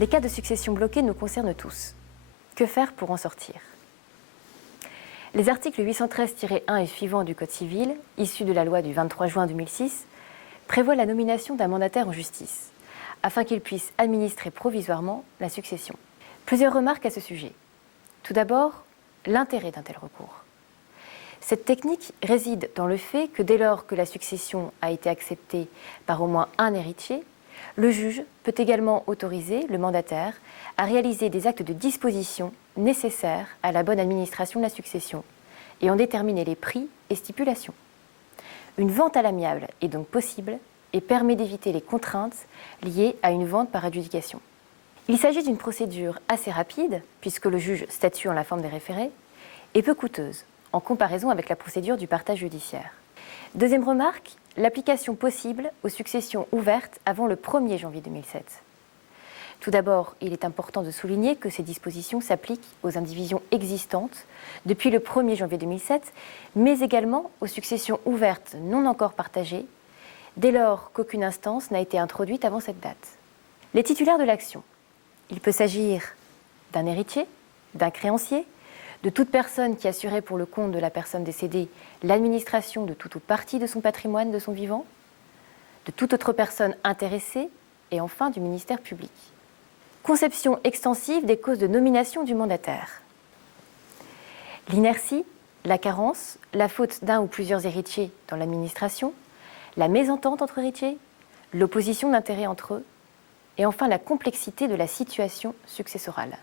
Les cas de succession bloqués nous concernent tous. Que faire pour en sortir? Les articles 813-1 et suivants du Code civil, issus de la loi du 23 juin 2006, prévoient la nomination d'un mandataire en justice, afin qu'il puisse administrer provisoirement la succession. Plusieurs remarques à ce sujet. Tout d'abord, l'intérêt d'un tel recours. Cette technique réside dans le fait que dès lors que la succession a été acceptée par au moins un héritier, le juge peut également autoriser le mandataire à réaliser des actes de disposition nécessaires à la bonne administration de la succession et en déterminer les prix et stipulations. Une vente à l'amiable est donc possible et permet d'éviter les contraintes liées à une vente par adjudication. Il s'agit d'une procédure assez rapide, puisque le juge statue en la forme des référés, et peu coûteuse, en comparaison avec la procédure du partage judiciaire. Deuxième remarque, l'application possible aux successions ouvertes avant le 1er janvier 2007. Tout d'abord, il est important de souligner que ces dispositions s'appliquent aux indivisions existantes depuis le 1er janvier 2007, mais également aux successions ouvertes non encore partagées, dès lors qu'aucune instance n'a été introduite avant cette date. Les titulaires de l'action. Il peut s'agir d'un héritier, d'un créancier, de toute personne qui assurait pour le compte de la personne décédée l'administration de toute ou partie de son patrimoine de son vivant, de toute autre personne intéressée et enfin du ministère public. Conception extensive des causes de nomination du mandataire. L'inertie, la carence, la faute d'un ou plusieurs héritiers dans l'administration, la mésentente entre héritiers, l'opposition d'intérêts entre eux et enfin la complexité de la situation successorale.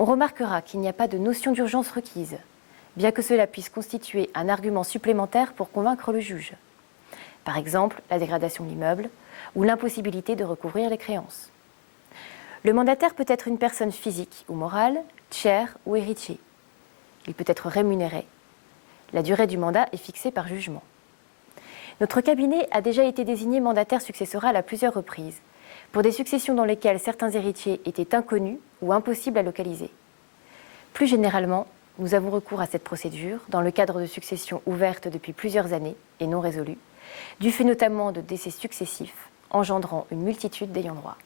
On remarquera qu'il n'y a pas de notion d'urgence requise, bien que cela puisse constituer un argument supplémentaire pour convaincre le juge. Par exemple, la dégradation de l'immeuble ou l'impossibilité de recouvrir les créances. Le mandataire peut être une personne physique ou morale, tiers ou héritier. Il peut être rémunéré. La durée du mandat est fixée par jugement. Notre cabinet a déjà été désigné mandataire successoral à plusieurs reprises, pour des successions dans lesquelles certains héritiers étaient inconnus ou impossibles à localiser. Plus généralement, nous avons recours à cette procédure dans le cadre de successions ouvertes depuis plusieurs années et non résolues, du fait notamment de décès successifs engendrant une multitude d'ayants droit.